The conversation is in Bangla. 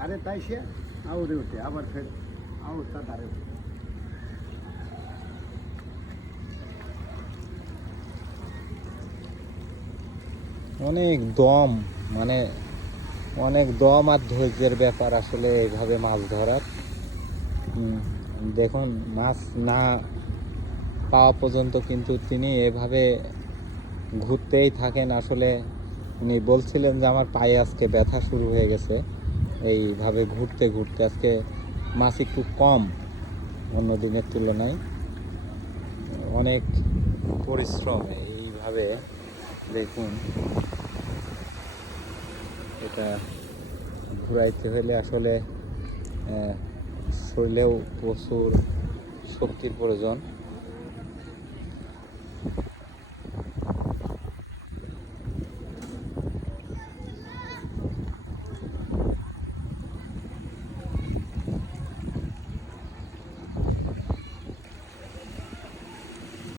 ধারে তাই সে আউরে ওঠে, আবার ফের আউরটা ধারে ওঠে। অনেক দম, মানে অনেক দম আর ধৈর্যের ব্যাপার আসলে এইভাবে মাছ ধরার। দেখুন, মাছ না পাওয়া পর্যন্ত কিন্তু তিনি এভাবে ঘুরতেই থাকেন। আসলে উনি বলছিলেন যে আমার পায়ে আজকে ব্যথা শুরু হয়ে গেছে এইভাবে ঘুরতে ঘুরতে। আজকে মাছ একটু কম অন্য দিনের তুলনায়, অনেক পরিশ্রম এইভাবে। দেখুন, এটা ঘুরাইতে হলে আসলে শরীরেও প্রচুর শক্তির প্রয়োজন।